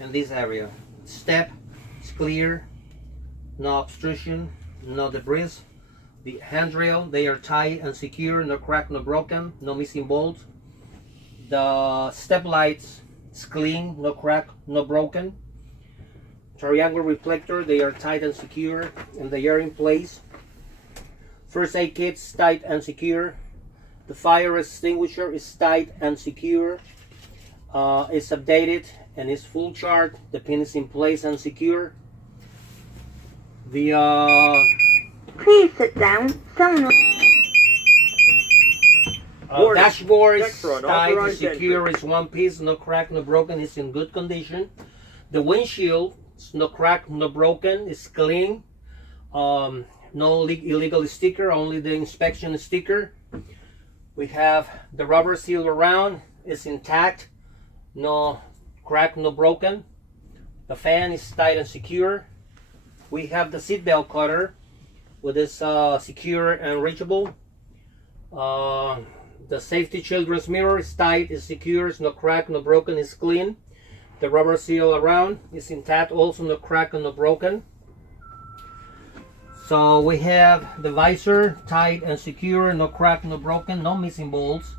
in this area. Step is clear, no obstruction, no debris. The handrail, they are tight and secure, no crack, no broken, no missing bolts. The step lights is clean, no crack, no broken. Triangle reflector, they are tight and secure and they are in place. First aid kit is tight and secure. The fire extinguisher is tight and secure. It's updated and is full charge. The pin is in place and secure. The Please sit down. Someone dashboard is tight and secure. It's one piece, no crack, no broken. It's in good condition. The windshield is no crack, no broken. It's clean. No illegal sticker, only the inspection sticker. We have the rubber seal around. It's intact. No crack, no broken. The fan is tight and secure. We have the seat belt cutter with this secure and reachable. The safety children's mirror is tight, is secure, it's no crack, no broken, it's clean. The rubber seal around is intact, also no crack and no broken. So we have the visor tight and secure, no crack, no broken, no missing bolts.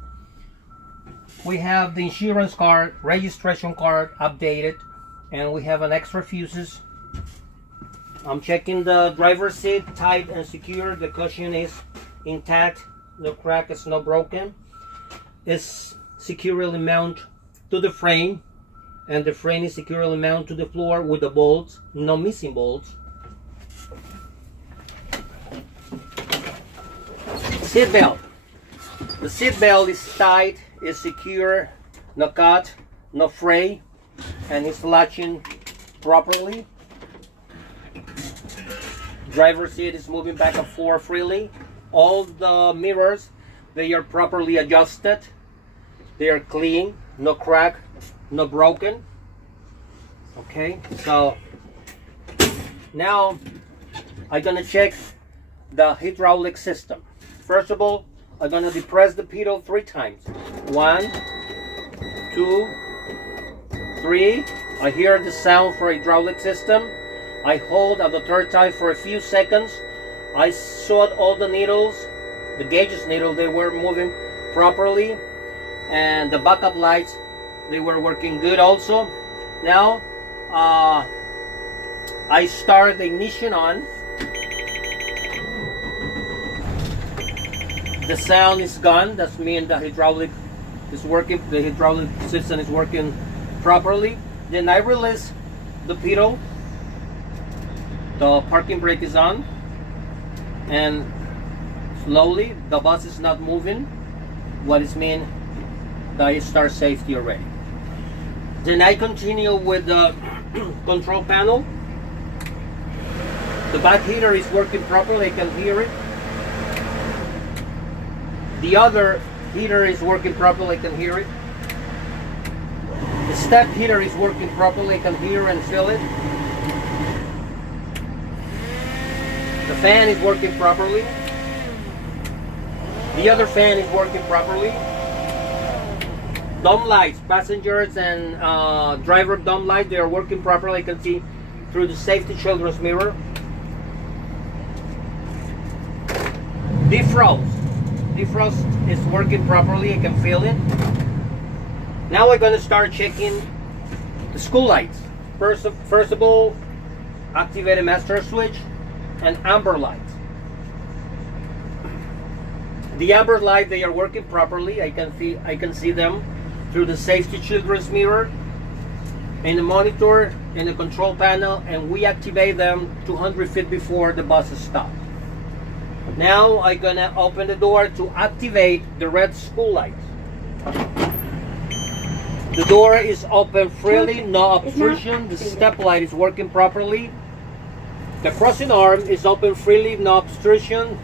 We have the insurance card, registration card updated, and we have an extra fuses. I'm checking the driver's seat, tight and secure. The cushion is intact, no crack, it's no broken. It's securely mounted to the frame, and the frame is securely mounted to the floor with the bolts, no missing bolts. Seat belt. The seat belt is tight, is secure, no cut, no fray, and it's latching properly. Driver's seat is moving back and forth freely. All the mirrors, they are properly adjusted. They are clean, no crack, no broken. Okay, so now I'm gonna check the hydraulic system. First of all, I'm gonna depress the pedal 3 times. 1, 2, 3. I hear the sound for hydraulic system. I hold at the 3rd time for a few seconds. I saw all the needles, the gauges needle, they were moving properly, and the backup lights, they were working good also. Now I start the ignition on. The sound is gone. That means the hydraulic is working. The hydraulic system is working properly. Then I release the pedal. The parking brake is on, and slowly the bus is not moving. What it means that it starts safety already. Then I continue with the control panel. The back heater is working properly. I can hear it. The other heater is working properly. I can hear it. The step heater is working properly. I can hear and feel it. The fan is working properly. The other fan is working properly. Dome lights, passengers and driver dome lights, they are working properly. I can see through the safety children's mirror. Defrost is working properly. I can feel it. Now we're going to start checking the school lights. First of all, activate a master switch and amber lights. The amber light, they are working properly. I can see them through the safety children's mirror, in the monitor, in the control panel, and we activate them 200 feet before the bus stops. Now I'm gonna open the door to activate the red school lights. The door is open freely, no obstruction. The step light is working properly. The crossing arm is open freely, no obstruction.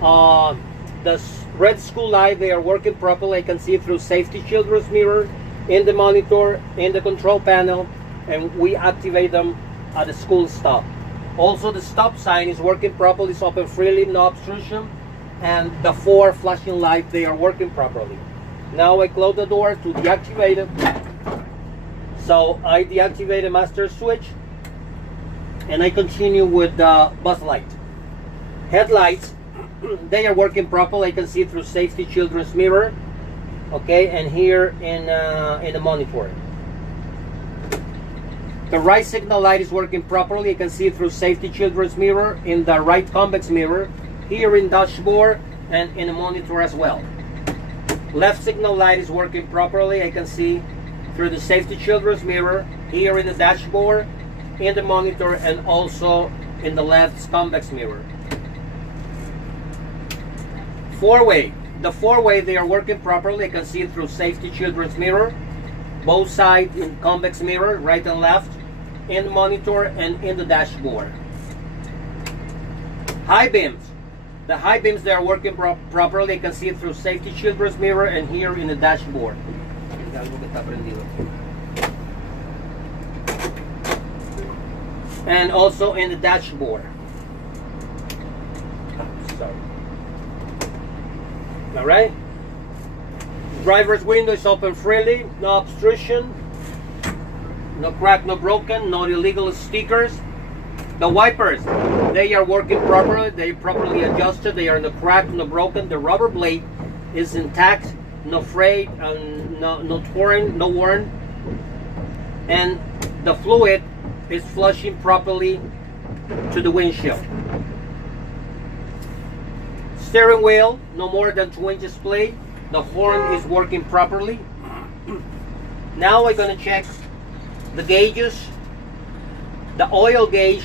The red school light, they are working properly. I can see through safety children's mirror, in the monitor, in the control panel, and we activate them at the school stop. Also, the stop sign is working properly. It's open freely, no obstruction. And the 4 flashing lights, they are working properly. Now I close the door to deactivate it. So I deactivate the master switch and I continue with the bus light. Headlights, they are working properly. I can see through safety children's mirror. Okay, and here in the monitor. The right signal light is working properly. You can see through safety children's mirror, in the right convex mirror, here in dashboard, and in the monitor as well. Left signal light is working properly. I can see through the safety children's mirror, here in the dashboard, in the monitor, and also in the left convex mirror. Four-way. The four-way, they are working properly. I can see through safety children's mirror, both sides in convex mirror, right and left, in the monitor and in the dashboard. High beams. The high beams, they are working properly. I can see through safety children's mirror and here in the dashboard. And also in the dashboard. Sorry. All right. Driver's window is open freely, no obstruction, no crack, no broken, no illegal stickers. The wipers, they are working properly. They properly adjusted. They are no crack, no broken. The rubber blade is intact, no frayed, no torn, no worn. And the fluid is flushing properly to the windshield. Steering wheel, no more than 2 inches plate. The horn is working properly. Now we're going to check the gauges. The oil gauge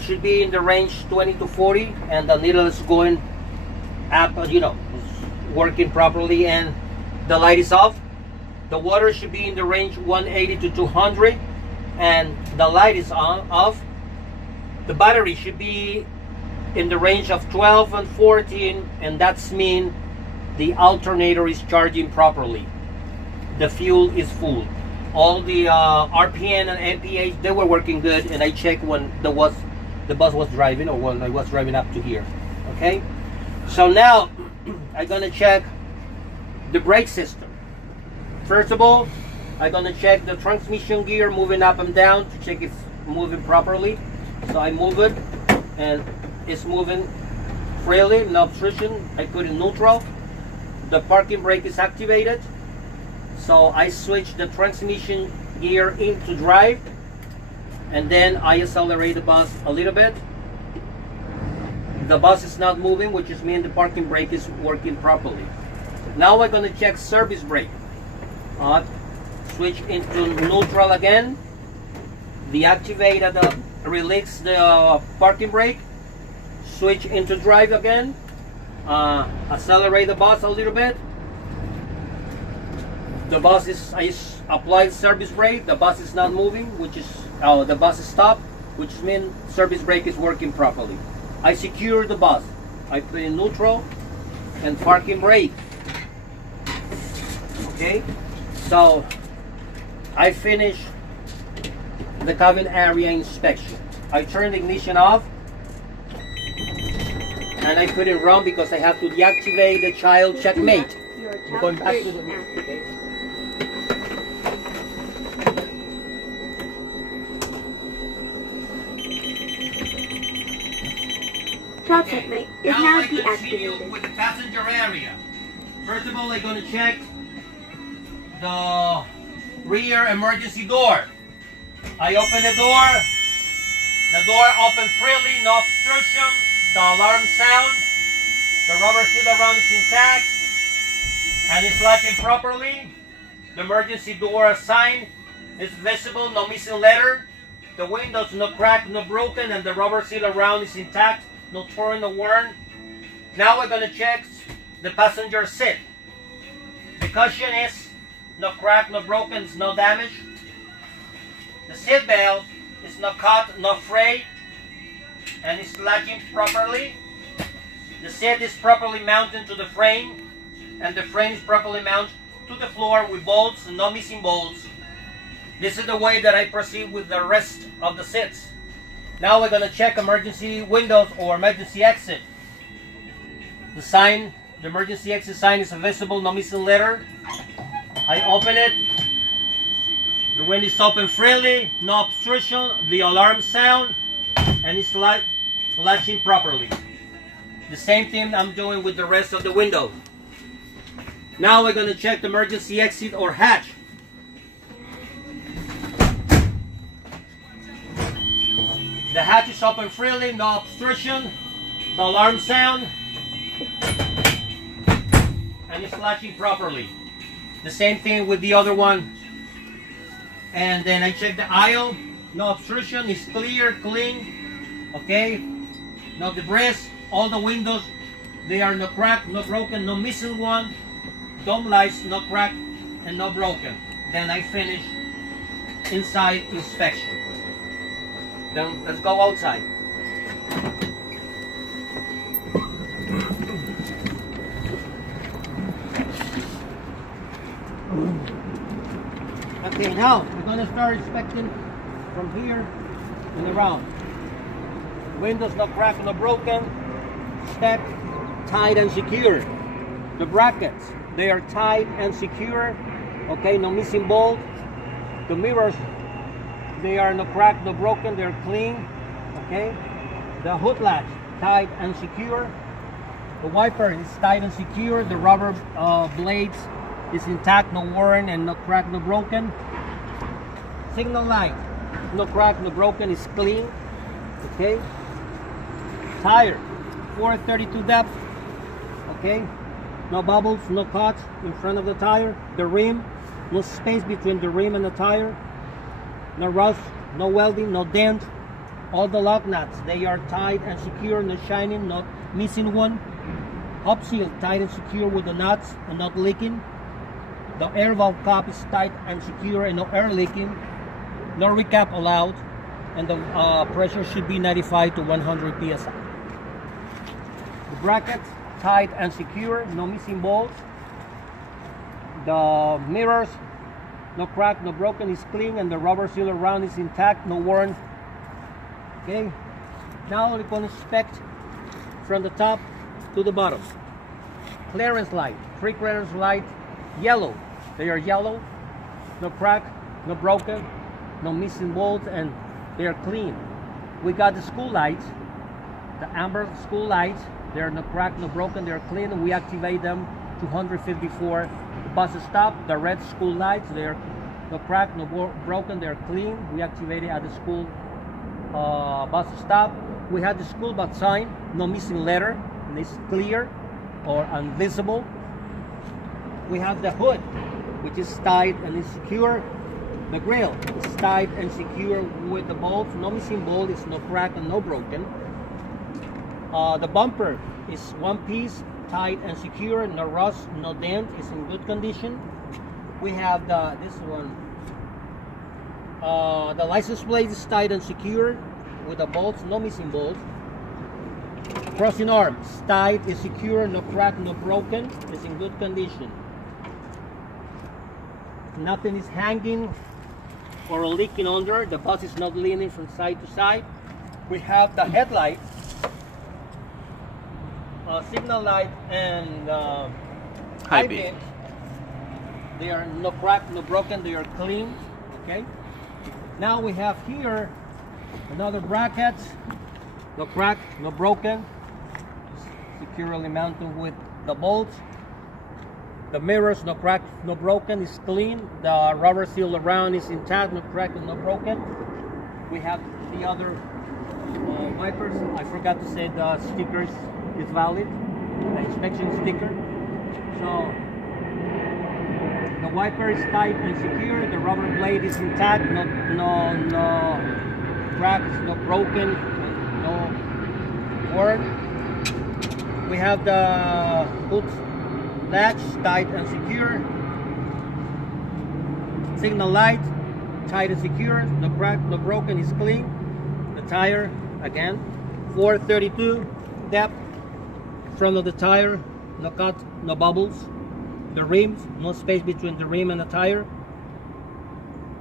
should be in the range 20 to 40, and the needle is going up, working properly, and the light is off. The water should be in the range 180 to 200, and the light is off. The battery should be in the range of 12 and 14, and that's mean the alternator is charging properly. The fuel is full. All the RPN and MPH, they were working good, and I checked when the bus was driving, or when I was driving up to here. Okay, so now I'm gonna check the brake system. First of all, I'm gonna check the transmission gear moving up and down to check if it's moving properly. So I move it, and it's moving freely, no obstruction. I put in neutral. The parking brake is activated. So I switch the transmission gear into drive, and then I accelerate the bus a little bit. The bus is not moving, which is mean the parking brake is working properly. Now we're going to check service brake. Switch into neutral again. Deactivate release the parking brake. Switch into drive again. Accelerate the bus a little bit. The bus I applied service brake. The bus is not moving, which is the bus is stopped, which means service brake is working properly. I secure the bus. I put in neutral and parking brake. Okay, so I finish the cabin area inspection. I turn the ignition off, and I put it run because I have to deactivate the child checkmate. I'm going back to the okay. Child checkmate is now I continue deactivated. with the passenger area. First of all, I'm going to check the rear emergency door. I open the door. The door opens freely, no obstruction. The alarm sound. The rubber seal around is intact and it's locking properly. The emergency door sign is visible, no missing letter. The windows no cracked, no broken, and the rubber seal around is intact, no torn, no worn. Now we're going to check the passenger seat. The cushion is no crack, no broken, no damage. The seat belt is no cut, no fray, and it's latching properly. The seat is properly mounted to the frame, and the frame is properly mounted to the floor with bolts, no missing bolts. This is the way that I proceed with the rest of the seats. Now we're going to check emergency windows or emergency exit. The sign, the emergency exit sign is visible, no missing letter. I open it, The wind is open freely, no obstruction, the alarm sound, and it's latching properly. The same thing I'm doing with the rest of the window. Now we're going to check the emergency exit or hatch. The hatch is open freely, no obstruction, the alarm sound, and it's latching properly. The same thing with the other one. And then I check the aisle, no obstruction, it's clear, clean, okay, no debris, all the windows, they are no crack, no broken, no missing one, dome lights, no crack, and no broken. Then I finish inside inspection. Then let's go outside. Okay, now we're going to start inspecting from here and around. Windows no crack, no broken. Step tight and secure. The brackets, they are tight and secure. Okay, no missing bolt. The mirrors, they are no crack, no broken, they're clean. Okay, the hood latch tight and secure. The wiper is tight and secure. The rubber blades is intact, no worn and no crack, no broken. Signal light, no crack, no broken, is clean. Okay. Tire, 432 depth. Okay. No bubbles, no cuts in front of the tire. The rim, no space between the rim and the tire. No rust, no welding, no dent. All the lug nuts, they are tight and secure, no shining, no missing one. Hub seal tight and secure with the nuts and not leaking. The air valve cap is tight and secure and no air leaking. No recap allowed, and the pressure should be 95 to 100 psi. The brackets tight and secure, no missing bolts. The mirrors, no crack, no broken, is clean, and the rubber seal around is intact, no worn. Okay, now we're going to inspect from the top to the bottom. Clearance light, pre-clearance light, yellow. They are yellow, no crack, no broken, no missing bolts, and they are clean. We got the school lights, the amber school lights. They are no crack, no broken, they are clean, and we activate them 200 before the bus stop. The red school lights, they are no crack, no broken, they are clean. We activate it at the school bus stop. We have the school bus sign, no missing letter, and it's clear or invisible. We have the hood, which is tight and is secure. The grill is tight and secure with the bolts, no missing bolt, it's no crack and no broken. The bumper is one piece, tight and secure, no rust, no dent, it's in good condition. We have this one. The license plate is tight and secure with the bolts, no missing bolts. Crossing arms, tight, is secure, no crack, no broken, it's in good condition. Nothing is hanging or leaking under. The bus is not leaning from side to side. We have the headlight, signal light, and high beam. They are no crack, no broken, they are clean. Okay. Now we have here another bracket, no crack, no broken, securely mounted with the bolts. The mirrors, no crack, no broken, is clean. The rubber seal around is intact, no crack and no broken. We have the other wipers. I forgot to say the stickers is valid, the inspection sticker. So the wiper is tight and secure. The rubber blade is intact, no cracks, no broken, no worn. We have the hood latch tight and secure. Signal light tight and secure, no crack, no broken, is clean. The tire, again, 432 depth. Front of the tire, no cut, no bubbles. The rims, no space between the rim and the tire.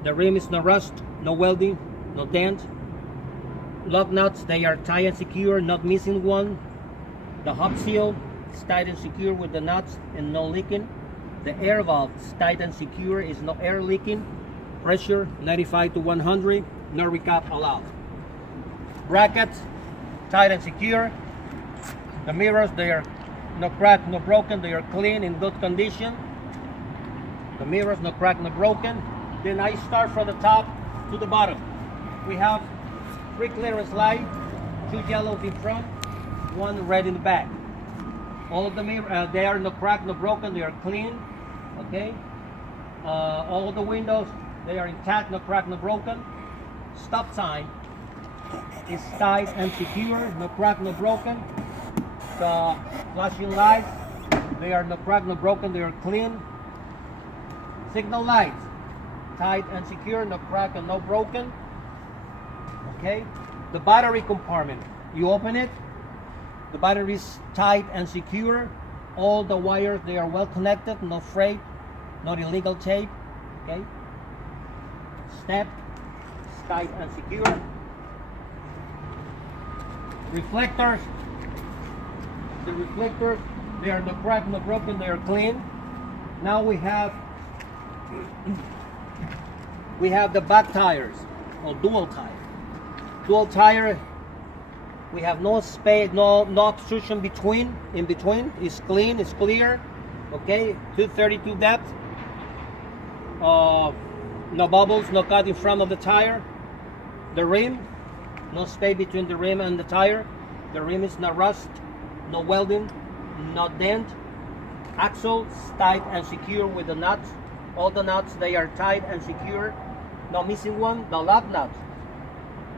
The rim is no rust, no welding, no dent. Lug nuts, they are tight and secure, not missing one. The hub seal is tight and secure with the nuts and no leaking. The air valve is tight and secure, is no air leaking. pressure 95 to 100, no recap allowed. Brackets tight and secure. The mirrors, they are no crack, no broken, they are clean, in good condition. The mirrors, no crack, no broken. Then I start from the top to the bottom. We have 3 clearance lights, 2 yellows in front, 1 red in the back. All of the mirrors, they are no crack, no broken, they are clean. Okay. All of the windows, they are intact, no crack, no broken. Stop sign is tight and secure, no crack, no broken. The flashing lights, they are no crack, no broken, they are clean. Signal lights, tight and secure, no crack and no broken. Okay. The battery compartment, you open it, the battery is tight and secure. All the wires, they are well connected, no freight, not illegal tape. Okay. Step, tight and secure. Reflectors, the reflectors, they are no crack, no broken, they are clean. Now we have the back tires, or dual tire. Dual tire, we have no space, no obstruction in between. It's clean, it's clear. Okay, 232 depth. No bubbles, no cut in front of the tire. The rim, no space between the rim and the tire. The rim is not rust, no welding, no dent. Axle tight and secure with the nuts. All the nuts, they are tight and secure. No missing one. The lap nuts,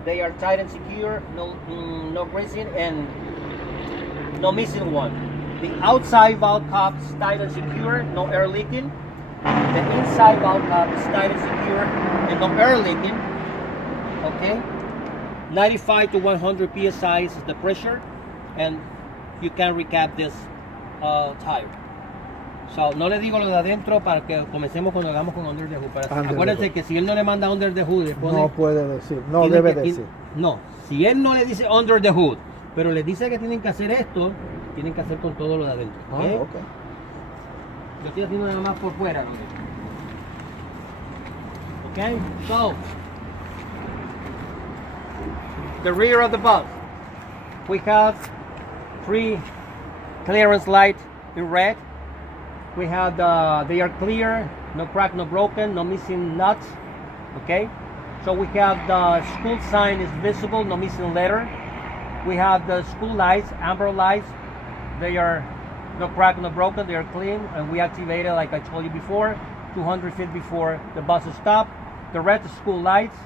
they are tight and secure. No greasing and no missing one. The outside valve cap is tight and secure. No air leaking. The inside valve cap is tight and secure and no air leaking. Okay. 95 to 100 psi is the pressure, and you can recap this tire. So, no le digo lo de adentro para que comencemos cuando hagamos con under the hood. Acuérdense que si él no le manda under the hood, después no puede decir, no debe decir. No, si él no le dice under the hood, pero le dice que tienen que hacer esto, tienen que hacer con todo lo de adentro. ¿Okay? Okay. Yo estoy haciendo nada más por fuera. Okay, so the rear of the bus, we have 3 clearance lights in red. We have they are clear, no crack, no broken, no missing nuts. Okay, so we have the school sign is visible, no missing letter. We have the school lights, amber lights. They are no crack, no broken, they are clean, and we activated, like I told you before, 200 feet before the bus stop. The red school lights,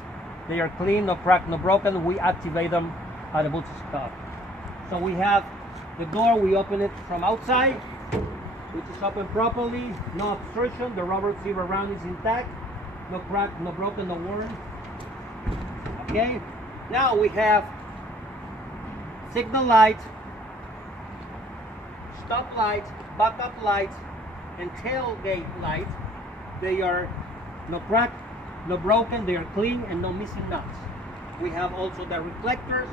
they are clean, no crack, no broken. We activate them at the bus stop. So we have the door, we open it from outside, which is open properly, no obstruction. The rubber seal around is intact, no crack, no broken, no worn. Okay, now we have signal lights, stop lights, backup lights, and tailgate lights. They are no crack, no broken, they are clean, and no missing nuts. We have also the reflectors,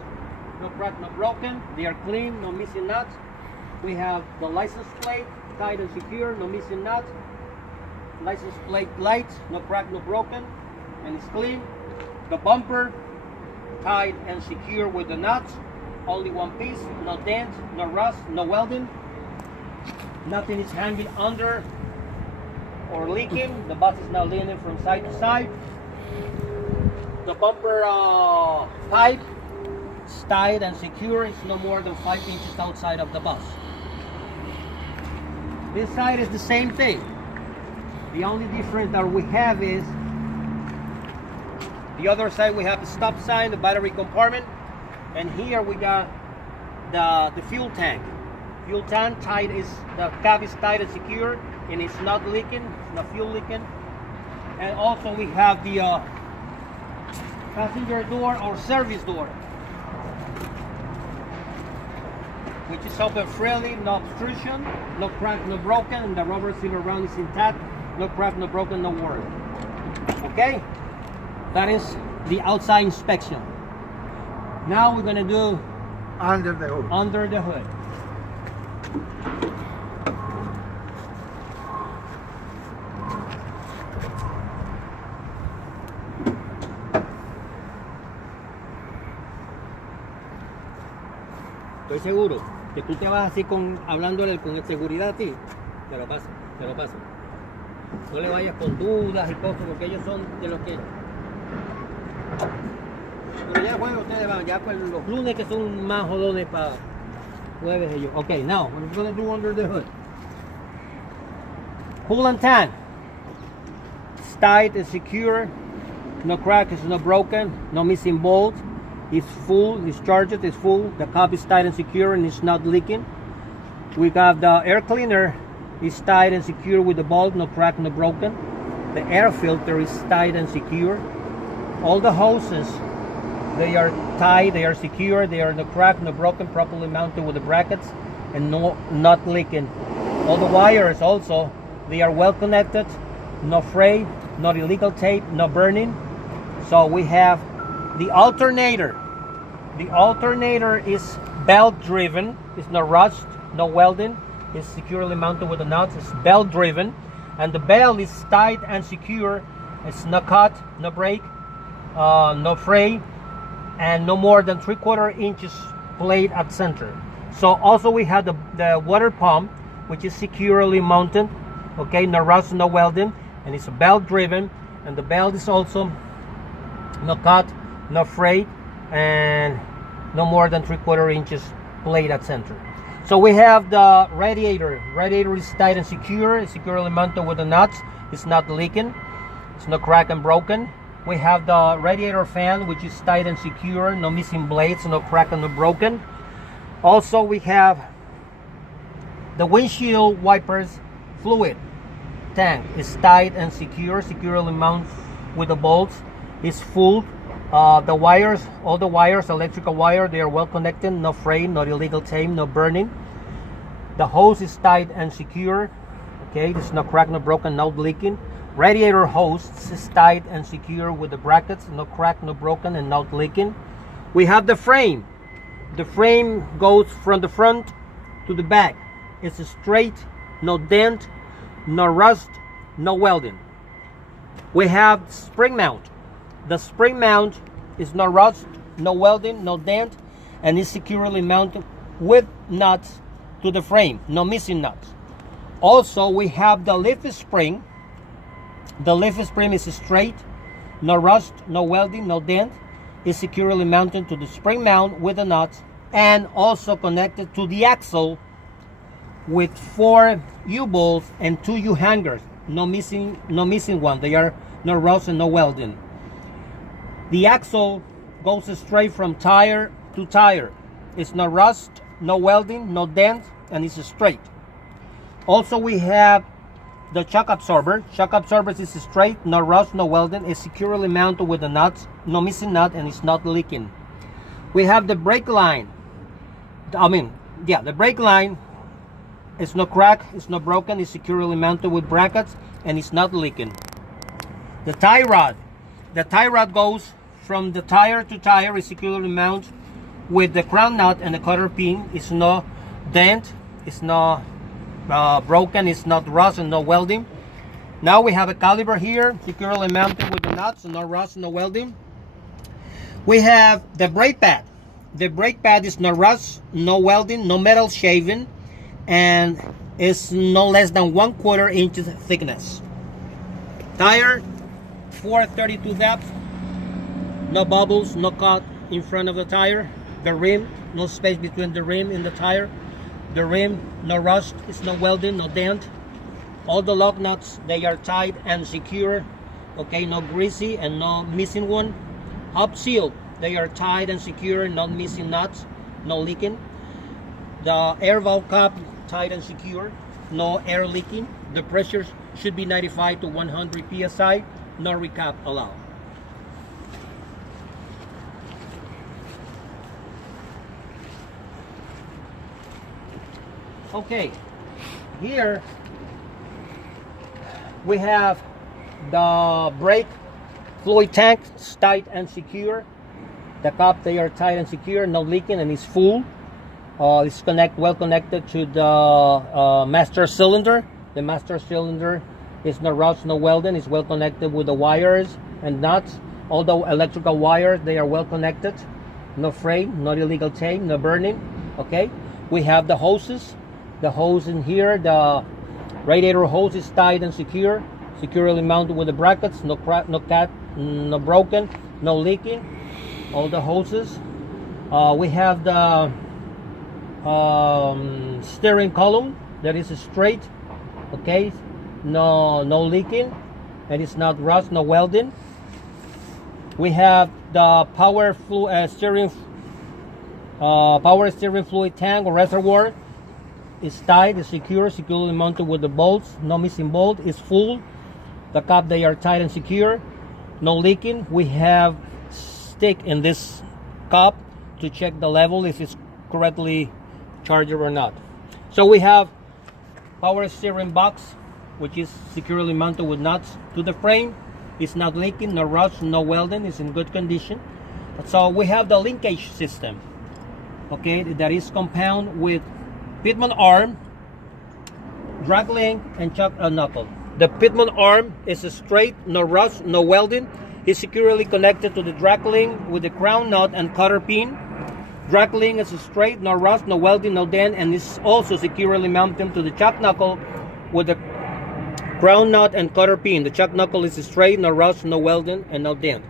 no crack, no broken, they are clean, no missing nuts. We have the license plate, tight and secure, no missing nuts. License plate lights, no crack, no broken, and it's clean. The bumper, tight and secure with the nuts, only one piece, no dent, no rust, no welding. Nothing is hanging under or leaking. The bus is now leaning from side to side. The bumper pipe is tight and secure. It's no more than 5 inches outside of the bus. This side is the same thing. The only difference that we have is the other side we have the stop sign, the battery compartment, and here we got the fuel tank. Fuel tank tight is, the cap is tight and secure, and it's not leaking, no fuel leaking. And also we have the passenger door or service door, which is open freely, no obstruction, no crack, no broken, and the rubber seal around is intact, no crack, no broken, no worn. Okay, that is the outside inspection. Now we're gonna do Under the hood. under the hood. Estoy seguro que tú te vas así hablándole con seguridad a ti. Te lo paso. No le vayas con dudas y cosas, porque ellos son de los que... Pero ya jueves ustedes van, ya pues los lunes que son más jodones para jueves ellos. Okay, now, what I'm going to do under the hood. Cool and tan. It's tight, it's secure. No crack, it's not broken. No missing bolt. It's full, it's charged, it's full. The cup is tight and secure and it's not leaking. We got the air cleaner. It's tight and secure with the bolt, no crack, no broken. The air filter is tight and secure. All the hoses, they are tight, they are secure, they are no crack, no broken, properly mounted with the brackets and not leaking. All the wires also, they are well connected, no fray, not illegal tape, no burning. So we have the alternator. The alternator is belt driven, it's no rust, no welding. It's securely mounted with the nuts. It's belt driven, and the belt is tight and secure. It's no cut, no break, no fray, and no more than 3/4 inches blade at center. So also we have the water pump, which is securely mounted. Okay, no rust, no welding, and it's belt driven, and the belt is also no cut, no fray, and no more than 3/4 inches blade at center. So we have the radiator. Radiator is tight and secure. It's securely mounted with the nuts. It's not leaking. It's not cracked and broken. We have the radiator fan, which is tight and secure. No missing blades, no cracked and no broken. Also, we have the windshield wipers fluid tank. It's tight and secure. Securely mounted with the bolts. It's full. The wires, all the wires, electrical wire, they are well connected, no fray, no illegal tape, no burning. The hose is tight and secure. Okay, there's no crack, no broken, no leaking. Radiator hose is tight and secure with the brackets, no crack, no broken, and not leaking. We have the frame. The frame goes from the front to the back. It's straight, no dent, no rust, no welding. We have spring mount. The spring mount is no rust, no welding, no dent, and is securely mounted with nuts to the frame, no missing nuts. Also, we have the leaf spring. The leaf spring is straight, no rust, no welding, no dent. Is securely mounted to the spring mount with the nuts, and also connected to the axle with 4 U-bolts and 2 U-hangers. No missing one. They are no rust and no welding. The axle goes straight from tire to tire. It's no rust, no welding, no dent, and it's straight. Also, we have the shock absorber. Shock absorber is straight, no rust, no welding. It's securely mounted with the nuts, no missing nut, and it's not leaking. We have the brake line. The brake line is no crack, it's not broken, it's securely mounted with brackets, and it's not leaking. The tie rod. The tie rod goes from the tire to tire, is securely mounted with the crown nut and the cotter pin. It's no dent, it's not broken, it's not rust and no welding. Now we have a caliper here, securely mounted with the nuts, no rust, no welding. We have the brake pad. The brake pad is no rust, no welding, no metal shaving, and is no less than 1/4 inch thickness. Tire 432 depth, no bubbles, no cut in front of the tire. The rim, no space between the rim and the tire. The rim, no rust, it's no welding, no dent. All the lug nuts, they are tight and secure. Okay, no greasy and no missing one. Hub seal, they are tight and secure, not missing nuts, no leaking. The air valve cap, tight and secure, no air leaking. The pressure should be 95 to 100 psi, no recap allowed. Okay, here we have the brake fluid tank, tight and secure. The cup, they are tight and secure, no leaking, and it's full. It's well connected to the master cylinder. The master cylinder is no rust, no welding. It's well connected with the wires and nuts. All the electrical wires, they are well connected. No fray, no illegal tape, no burning. Okay, we have the hoses. The hose in here, the radiator hose is tied and securely mounted with the brackets. No crack, no cat, no broken, no leaking. All the hoses. We have the steering column that is straight. Okay, no leaking, and it's not rust, no welding. We have the power steering fluid tank or reservoir. It's tight, it's securely mounted with the bolts, no missing bolt. It's full. The cap, they are tight and secure, no leaking. We have stick in this cup to check the level if it's correctly charged or not. So we have power steering box, which is securely mounted with nuts to the frame. It's not leaking, no rust, no welding. It's in good condition. So we have the linkage system, okay, that is compound with pitman arm, drag link, and chuck knuckle. The pitman arm is straight, no rust, no welding. It's securely connected to the drag link with the crown nut and cutter pin. Drag link is straight, no rust, no welding, no dent, and is also securely mounted to the chuck knuckle with the crown nut and cutter pin. The chuck knuckle is straight, no rust, no welding, and no dent.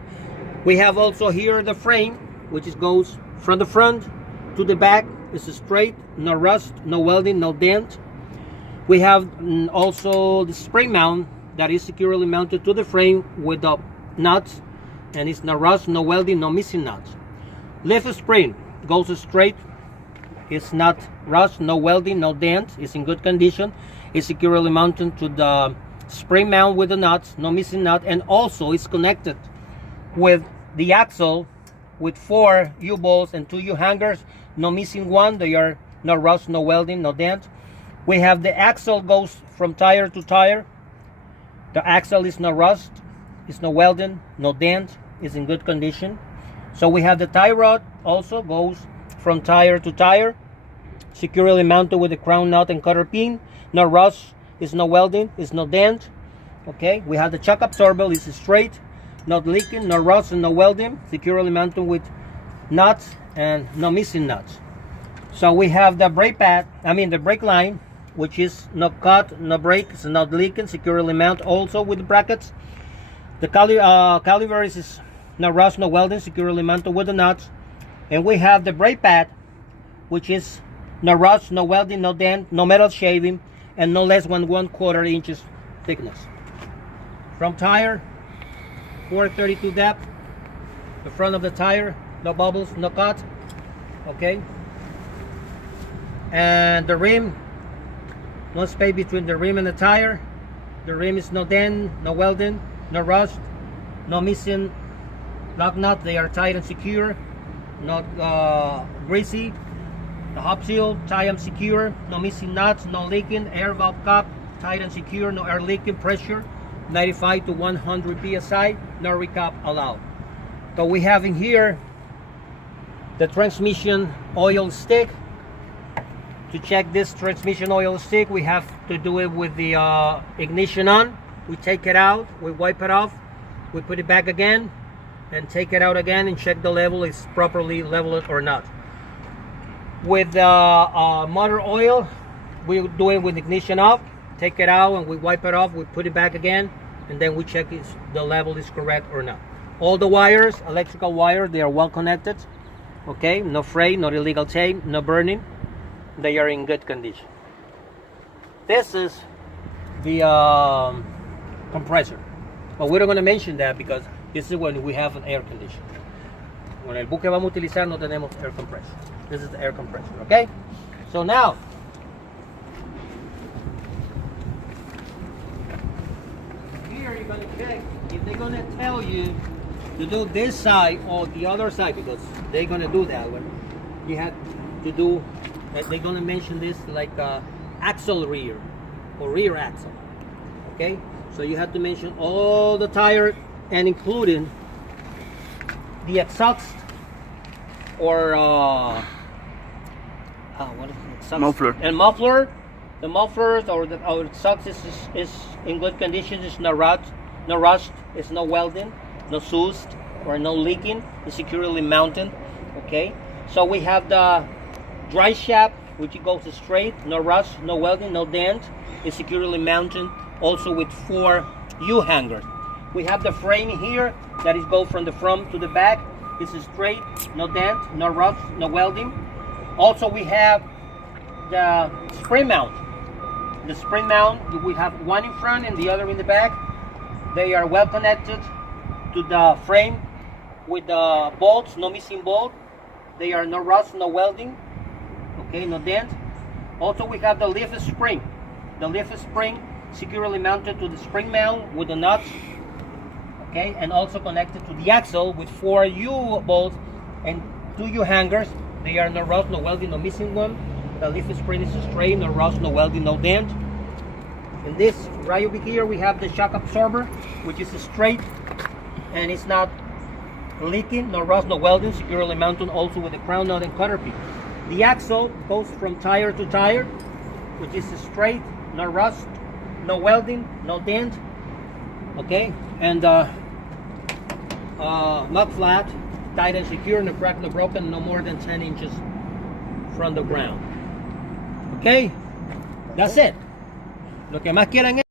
We have also here the frame, which goes from the front to the back. It's straight, no rust, no welding, no dent. We have also the spring mount that is securely mounted to the frame with the nuts, and it's no rust, no welding, no missing nuts. Lift spring goes straight. It's not rust, no welding, no dent. It's in good condition. It's securely mounted to the spring mount with the nuts, no missing nut, and also it's connected with the axle with 4 U-bolts and 2 U-hangers, no missing one. They are no rust, no welding, no dent. We have the axle goes from tire to tire. The axle is no rust, it's no welding, no dent, it's in good condition. So we have the tie rod also goes from tire to tire, securely mounted with the crown nut and cutter pin. No rust, it's no welding, it's no dent. Okay, we have the shock absorber, it's straight, not leaking, no rust and no welding, securely mounted with nuts and no missing nuts. So we have the brake pad, the brake line, which is no cut, no break, it's not leaking, securely mounted also with the brackets. The caliper is no rust, no welding, securely mounted with the nuts. And we have the brake pad, which is no rust, no welding, no dent, no metal shaving, and no less than 1/4 inches thickness. From tire, 432 depth. The front of the tire, no bubbles, no cut. Okay. And the rim, no space between the rim and the tire. The rim is no dent, no welding, no rust, no missing lock nut. They are tight and secure, not greasy. The hub seal, tight and secure, no missing nuts, no leaking. Air valve cap, tight and secure, no air leaking. Pressure 95 to 100 psi, no recap allowed. So we have in here the transmission oil stick. To check this transmission oil stick, we have to do it with the ignition on. We take it out, we wipe it off, we put it back again, and take it out again and check the level is properly leveled or not. With the motor oil, we do it with ignition off, take it out and we wipe it off, we put it back again, and then we check if the level is correct or not. All the wires, electrical wires, they are well connected. Okay, no fray, no illegal tape, no burning. They are in good condition. This is the compressor, but we're not going to mention that because this is when we have an air conditioner. When el buque vamos a utilizar no tenemos air compressor. This is the air compressor, okay? So now, here you're going to check if they're going to tell you to do this side or the other side, because they're going to do that when you have to do. They're going to mention this like axle rear or rear axle. Okay, so you have to mention all the tire and including the exhaust or what is it? Exhaust? Muffler. And muffler. The mufflers or the exhaust is in good condition. It's no rust, it's no welding, no soust or no leaking. It's securely mounted. Okay, so we have the Dry shaft, which it goes straight, no rust, no welding, no dent. It's securely mounted, also with 4 U-hangers. We have the frame here that is go from the front to the back. It's straight, no dent, no rust, no welding. Also, we have the spring mount. The spring mount, we have one in front and the other in the back. They are well connected to the frame with the bolts, no missing bolt. They are no rust, no welding, okay, no dent. Also, we have the lift spring. The lift spring securely mounted to the spring mount with the nuts, okay, and also connected to the axle with 4 U-bolts and 2 U-hangers. They are no rust, no welding, no missing one. The lift spring is straight, no rust, no welding, no dent. In this right over here, we have the shock absorber, which is straight and it's not leaking, no rust, no welding, securely mounted also with the crown nut and cutter piece. The axle goes from tire to tire, which is straight, no rust, no welding, no dent, okay, and mud flat, tight and secure, no crack, no broken, no more than 10 inches from the ground. Okay, that's it. Lo que más quieran es